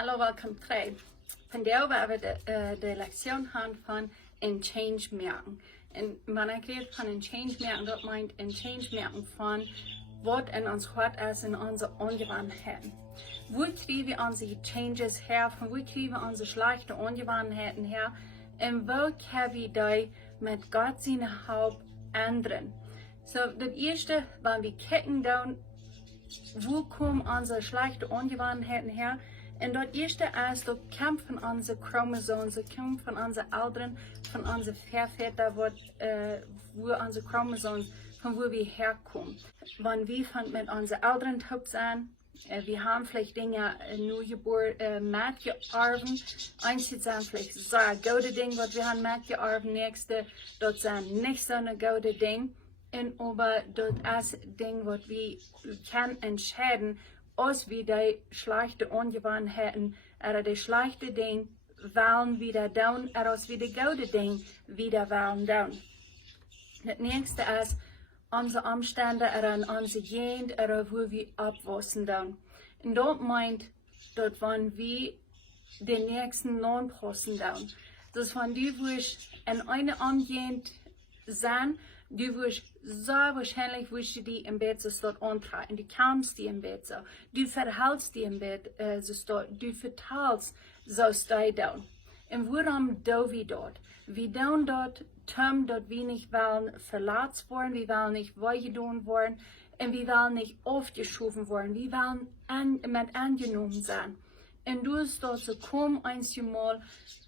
Hallo, welkom terug. Vandaag gaan we de lektion gaan van een change merken. En wanneer ik rede van een change merken, dat meint een change merken van wat in ons hart is in onze ongewoonheden. Wo kriegen wir onze changes her, von wo kriegen wir onze schlechte ongewoonheden her en wo können wir die mit Gott seine Haupt ändern. So, das erste, wenn wir kicken down, wo kommen unsere schlechte ongewoonheden her? En dat eerste is, dat komt van onze chromosomen, dat komt van onze ouderen, van onze verväter, wo onze chromosomen, von wo wir herkommen. Wenn wir mit unseren Eltern top sind, wir haben vielleicht Dinge nur geboren, mitgeerben. Einzig sind vielleicht so ein gute Ding, was wir haben mitgeerben, nächste, das sind nicht so eine gute Ding. Und aber das ist Ding, was wir können entscheiden, als wir die schlechte Ungewohnheiten oder die schlechte Dinge wollen wieder tun, oder als wir die gute Dinge wieder wollen tun. Das nächste ist unsere Umstände oder unsere Gegend oder wo wir abwachsen tun. Und das meint, dass wenn wir den nächsten Lohn passen tun, dass wenn die, wo ich in einer Umgehend sind, du wirst so wahrscheinlich wirst du die im Bett so dort antreten, du kannst die im Bett so, du verhältst die im Bett so dort, du verteilst so stei down. Und warum do wir dort? Wir tun dort, dort wir nicht wollen verletzt worden, wir wollen nicht weggedun worden und wir wollen nicht aufgeschoben worden, wir wollen mit angenommen sein. Und du hast dort so kaum einmal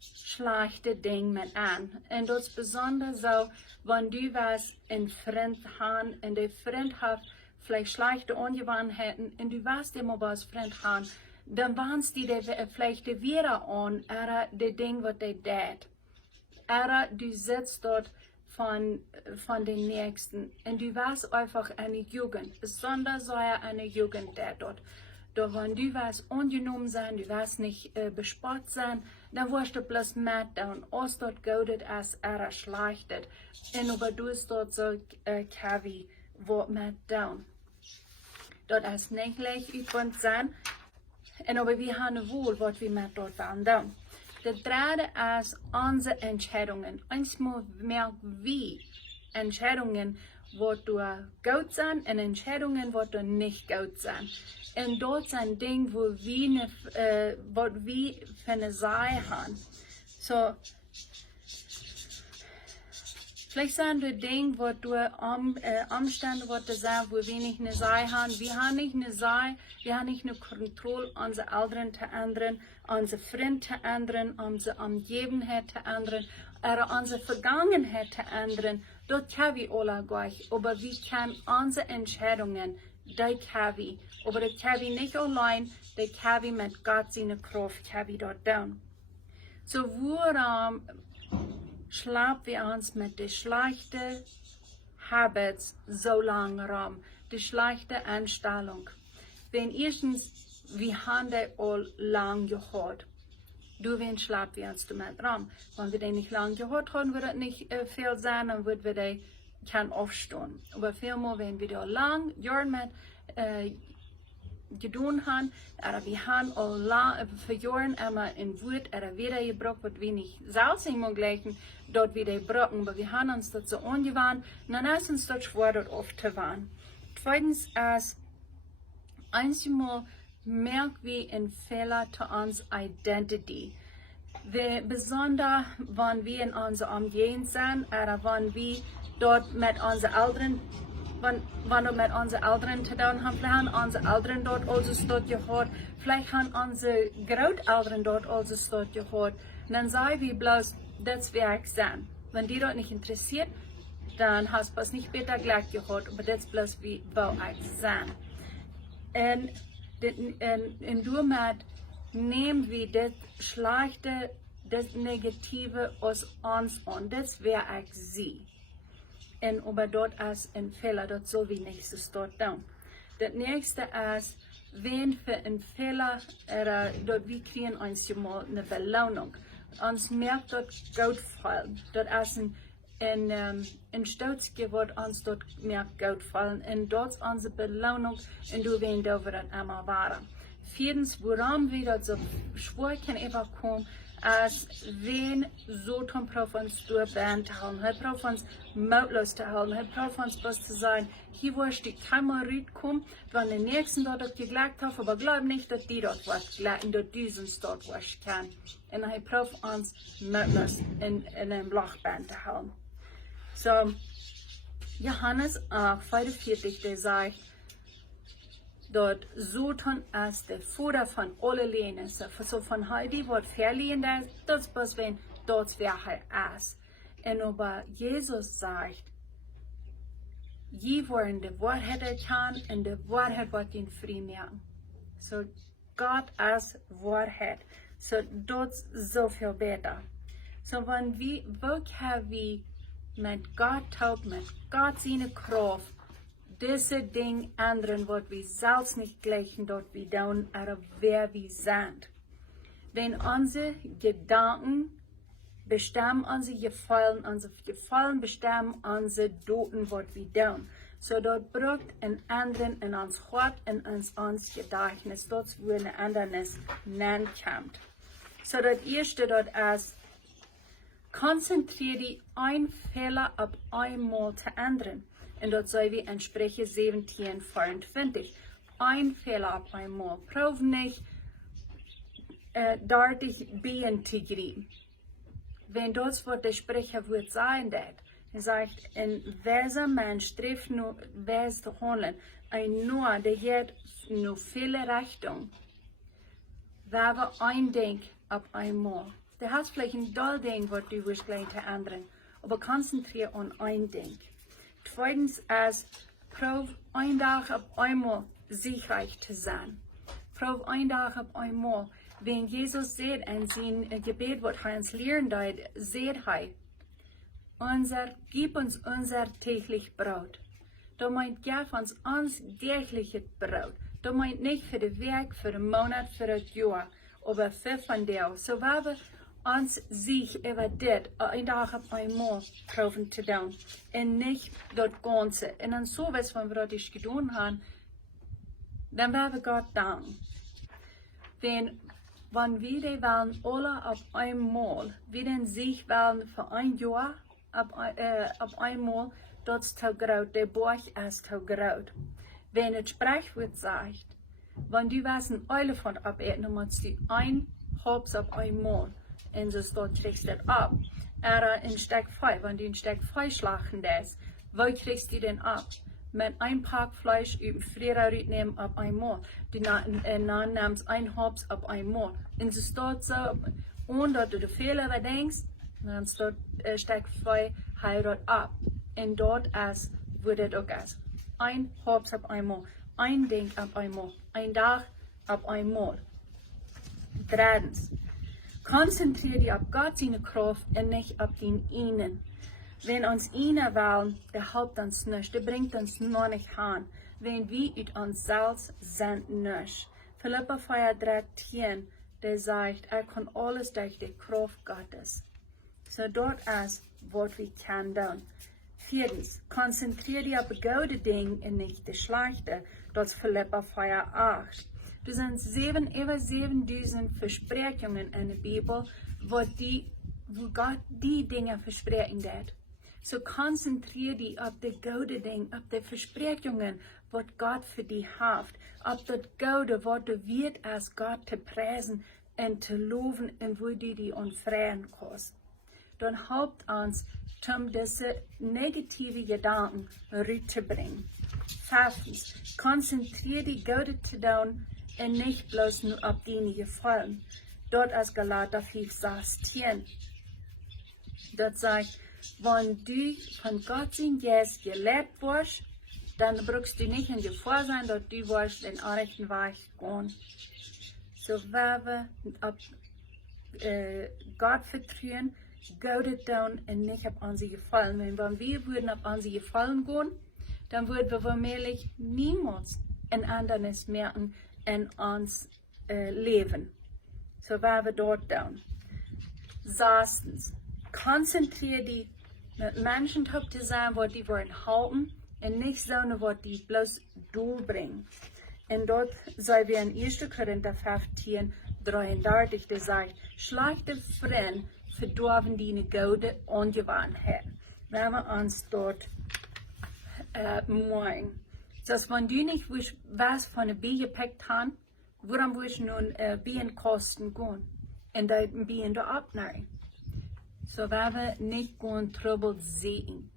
schlechte Dinge mit an. Und das ist besonders so, wenn du was in Freund hast und der Freund hat vielleicht schlechte Ungewohnheiten und du weißt immer, was Freund hat, dann warnst du dir vielleicht wieder an, oder die Dinge, was der tut. Oder du sitzt dort von den Nächsten und du weißt einfach eine Jugend, besonders so eine Jugend, der dort. Doch wenn du was ungenommen sein, du was nicht bespart sein, dann wirst du bloß mit und als dort goudet als schlechtet. Und aber du ist dort so kavi, wo mit down. Dort ist nicht leicht übend sein, und aber wir haben wohl, was wir mit dort wollen tun. Das dritte ist unsere Entscheidungen. Einmal merken wir Entscheidungen, was du gut sind und Entscheidungen, was du nicht gut sind. Und dort sind Dinge, wo wir für eine Sache haben. So, vielleicht sind die Dinge, wo du Umstände, wo du sagst, wo wir nicht eine Sache haben. Wir haben nicht eine Sache, wir haben nicht eine Kontrolle, unsere Eltern zu ändern, unsere Freunde zu ändern, unsere Umgebung zu ändern, oder unsere Vergangenheit zu ändern. Dort können wir alle gleich, aber wir können unsere Entscheidungen, die können wir. Aber das können wir nicht allein, das können wir mit Gott seine Kraft, können wir dort tun. So, warum schlafen wir uns mit den schlechten Habits so lange rum, die schlechte Einstellung? Wenn erstens, wir haben die all lang gehört. Du, wen schlafen wir uns damit rum? Wenn wir die nicht lang gehört haben, wird es nicht viel sein, dann wird wir die kann aufstehen. Aber vielmehr, wenn wir da lang Jahre mit getan haben, oder wir haben auch für Jahre immer in Wut oder wieder gebraucht, was wir nicht selbst immer gleichen, dort wieder gebrochen, aber wir haben uns dort so angewandt, und dann ist uns dort schwer, dort aufzuwahren. Zweitens ist, einmal merken wir in Fäla zu uns Identity. Besonders, wenn wir in unserer Umgebung sind, oder wenn wir dort mit unseren Eltern, wenn wir mit unseren Eltern zu tun haben, vielleicht haben unsere Eltern dort also dort gehört, vielleicht haben unsere Großeltern dort also dort gehört. Und dann sagen wir bloß, das wäre ich sein. Wenn die dort nicht interessiert, dann hast du es nicht besser gleich gehört, aber das bloß wie wo ich sein. Und damit nehmen wir das Schlechte, das Negative aus uns an. Das wäre ich sie. Und aber dort ist ein Fehler, dort soll wir nichts dort tun. Das nächste ist, wenn für einen Fehler, dort wir kriegen uns mal eine Belohnung. Uns merkt dort Geld fallen. Dort ist ein Stolz geworden, uns dort merkt Geld fallen. Und dort ist unsere Belohnung, und du wirst da wird immer wahr. Viertens, woran wir dort so schwer können überkommen, als wenn so tom prof uns durchband zu halten, halt prof uns mautlos zu halten, halt prof uns was zu sagen, hier wo ich die Kamera kommen, wenn die Nächsten dort auch geglaubt haben, aber glaub nicht, dass die dort was glauben, dass die uns dort was kann. Und halt prof uns mautlos in einem Lochband zu halten. So, Johannes 45, der sagt, dort Sultan als der Vater von allen Lehnen. So von Heidi wird verliehen, das was wenn dort wäre halt as. Und aber Jesus sagt, je wollen die Wahrheit erkennen und die Wahrheit wird ihn frei machen. So Gott als Wahrheit. So dort so viel besser. So wenn wir, wo können wir mit Gott taub, mit Gott seine Kraft, diese Dinge ändern, was wir selbst nicht gleichen, dort wir tun, aber wer wir sind. Wenn unsere Gedanken bestimmen unsere Gefallen bestimmen unsere Doten, was wir tun. So dort braucht ein Ändern in uns Hort und in uns Gedächtnis, dort wo eine Ändernis nennen kommt. So das erste dort ist, konzentriere dich ein Fehler auf einmal zu ändern. Und dort soll wir entsprechen 17,24. Ein Fehler auf einmal. Prof nicht, dort dich beintegrieren. Wenn das was der Sprecher wird sagen, er sagt, in welcher Mensch trifft nur, wer ist zu handeln, ein nur, der hat nur viele Richtungen. Wer wir ein Ding auf einmal. Der hat vielleicht ein doll Ding, was du wirst gleich zu ändern, aber konzentriere an ein Ding. Zweitens ist, prof ein Tag auf einmal siegreich zu sein. Prof ein Tag auf einmal. Wenn Jesus sagt in sein Gebet, was er uns lehren hat, sagt er, gib uns unser täglich Brot. Da meint gib uns tägliches Brot. Da meint nicht für den Weg, für den Monat, für das Jahr, aber für von dir. So weil wir uns sich über das ein Tag auf einmal proben zu tun. Und nicht das Ganze. Und dann so was, wenn wir das getan haben, dann werden wir Gott danken. Wenn wir die wollen, alle auf einmal, wir den sich wollen für ein Jahr, auf einmal, das ist zu groß, der Bauch ist zu groß. Wenn das Sprichwort sagt, wenn du was ein Elefant abeten, dann musst du ein Hops auf einmal. Und so dort kriegst du das ab. Aber ein Stück Fleisch, wenn du ein Stück Fleisch schlachten lässt, wo kriegst du den ab? Mit ein Pack Fleisch über Frühjahr nehmen auf einmal. Dann nimmst ein Hops auf einmal. Und so dort so, ohne dass du die Fehler denkst, dann ist dort ein Stück Fleisch heirat ab. Und dort ist, wo das auch ist. Ein Hops auf einmal. Ein Ding auf einmal. Ein Tag auf einmal. Drittens. Konzentriere dich auf Gott seine Kraft und nicht auf den Ihnen. Wenn uns ihnen wollen, der helpt uns nicht, der bringt uns noch nicht an. Wenn wir uit uns selbst sind nicht. Philippa 4,13, der sagt, kann alles durch die Kraft Gottes. So dort ist, was wir können tun. Viertens, konzentriere dich auf gute Dinge und nicht die schlechte. Das ist Philippa 4,8. Du sind über 7000 Versprechungen in der Bibel, wo Gott die Dinge versprechen wird. So konzentriere dich auf die guten Dinge, auf die Versprechungen, was Gott für dich hat, auf das Gute, was du wirst als Gott zu preisen und zu loben und wo du dich unfreien kannst. Dann helft uns, um diese negativen Gedanken rauszubringen. Fünftens, konzentriere dich Gute zu tun und nicht bloß nur auf deine Gefallen. Dort als Galater 5,16. Dort sagt, wenn du von Gott sein Geist gelebt wirst, dann brauchst du nicht in Gefahr sein, dass du wirst den rechten Weg gehen. So wenn wir auf Gott vertrauen, Gute tun und nicht auf unsere Gefallen. Wenn wir würden auf unsere Gefallen gehen, dann würden wir womöglich niemals ein anderes merken in uns Leben. So wenn wir dort tun. Sechstens, konzentriere dich mit Menschen zu sein, wo die wollen halten und nicht so, was die bloß durchbringen. En dort zijn we in 1 Korinther 15, 33, die zegt, schlag de vriend verdorven die gouden ongewoonheid. We hebben ons dort mooi. Dus wenn du nicht was von der Bier gepackt hast, warum willst du nun Bienkosten gehen? Und die Bien da abnehmen. So werden wir nicht gehen Trouble sehen.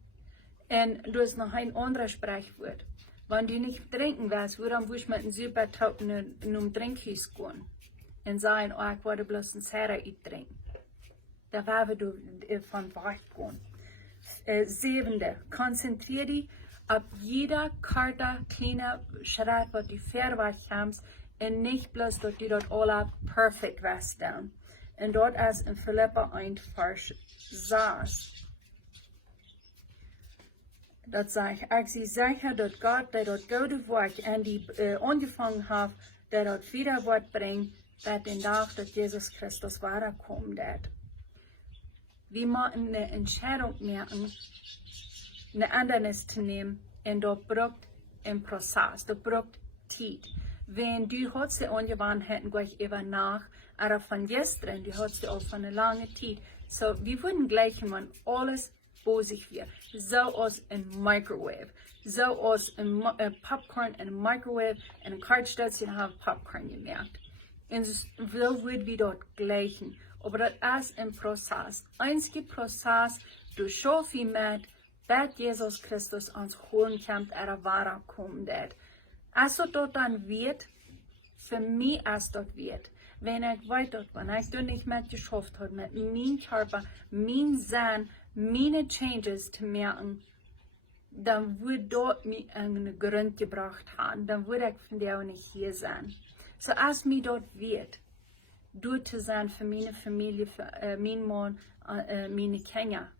Und du hast noch ein anderes Sprichwort. Wenn du nicht trinken willst, warum willst du mit einem Supertop in einem Trinkhaus gehen? Und sagen, oh, ich wollte bloß ein Zerre trinken. Da werden wir von weg gehen. 7. Konzentriere dich auf jeder Karte, kleine Schritt, was du vorwärts kommst, und nicht bloß, dass du dort alle perfekt wirst. Und dort ist in Philippa 1, Vers 6. Dat sagt, ich zie sicher, dass Gott, der dort gute Werk an die angefangen hat, der dort wieder Wort bringt, dass den Tag, dass Jesus Christus wiederkommen wird. Wir müssen eine Entscheidung machen, eine Ändernis zu nehmen, und das braucht einen Prozess, das braucht Zeit. Wenn du hast die Angewohnheiten gleich über nach, aber von gestern, du hast auch von einer langen Zeit, so wir würden gleichen, wenn alles bosig wird, so aus ein Microwave, so aus ein Popcorn in ein Microwave, in ein Kartstation haben Popcorn gemerkt. Und so würden wir dort gleichen, aber das ist ein Prozess. Einziger Prozess, du schaffst mit, dass Jesus Christus uns holen kommt, kommen wird. Als dort dann wird, für mich als dort wird, wenn ich weiter, wenn ich dort nicht mehr geschafft habe, mit meinem Körper, mein Sein, meine Changes zu merken, dann würde dort mich einen Grund gebracht haben, dann würde ich von der auch nicht hier sein. So als mir dort wird, dort zu sein für meine Familie, für meinen Mann, meine Kinder,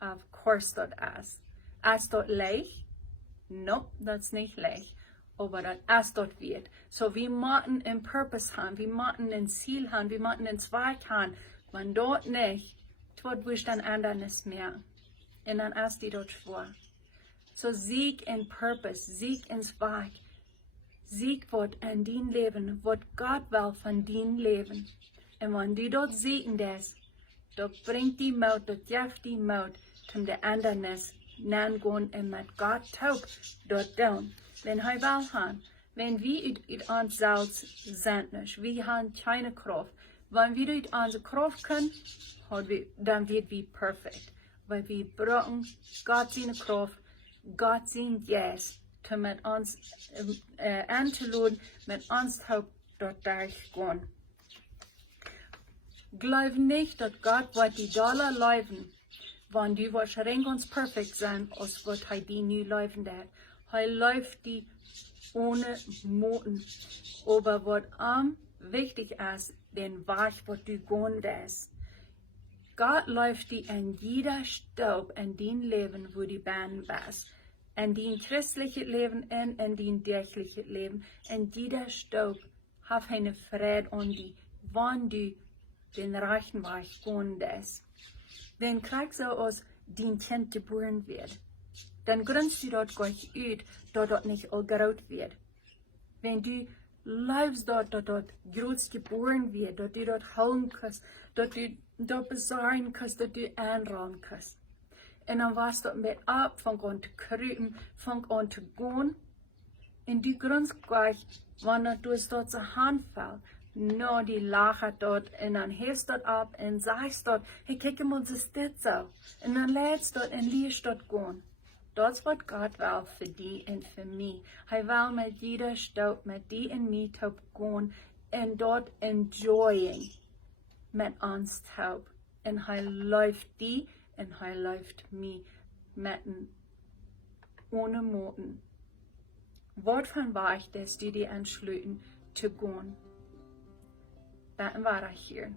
of course dort ist. Als dort leicht? Nope, das ist nicht leicht. Aber das ist dort wird. So wir müssen einen Purpose haben, wir müssen ein Ziel haben, wir müssen einen Zweig haben. Wenn dort nicht, dort wirst du dann anderes mehr. Und dann ist die dort schwer. So sieg in Purpose, sieg ins Zweig. Sieg wird in dein Leben, was Gott will von dein Leben. Und wenn du dort siegen das, dort bringt die Maut, dort jaft die Maut, zum der anderes nachgehen und mit Gott taub dort tun. Wenn er will haben, wenn wir in uns selbst sind nicht, wir haben keine Kraft. Wenn wir in unsere Kraft können, dann wird wir perfekt. Weil wir brauchen Gott seine Kraft, Gott sein Yes, um mit uns anzuladen, mit uns taub dort durchgehen. Glaub nicht, dass Gott wird die Dollar leben, wenn die wahrscheinlich ganz perfekt sind, als wird er die nie leben wird. Er läuft die ohne Moten. Aber was am wichtig ist, den Weg, was du gehen wirst. Gott läuft die in jeder Staub in dein Leben, wo du bist. In dein christliches Leben und in dein kirchliches Leben. In jeder Staub hab eine Freude an die, wenn du den reichen Weg gehen wirst. Wenn kriegst du aus dein Kind geboren wird, dann grinst du dort gleich aus, dass dort nicht allgerot wird. Wenn du lebst dort groß geboren wird, dass du dort hauen kannst, dass du dort besorgen kannst, dass du anrauen kannst. Und dann warst du mit ab, fang an zu kriechen, fang an zu gehen, und du grinst gleich, wenn du es dort zur Hand fällt. No, die lachen dort, und dann hebst dort ab, und sagst dort, hey, guck mal, das ist das so. Und dann lädst dort und liest dort gehen. Das ist, was Gott will für dich und für mich. Er will mit jeder Staub, mit dir und mir taub gehen und dort enjoying mit uns taub. Und er läuft die und er läuft mich mit ohne Moten. Wort von Weich, dass du dir entschlüten zu gehen. Beten wir hier.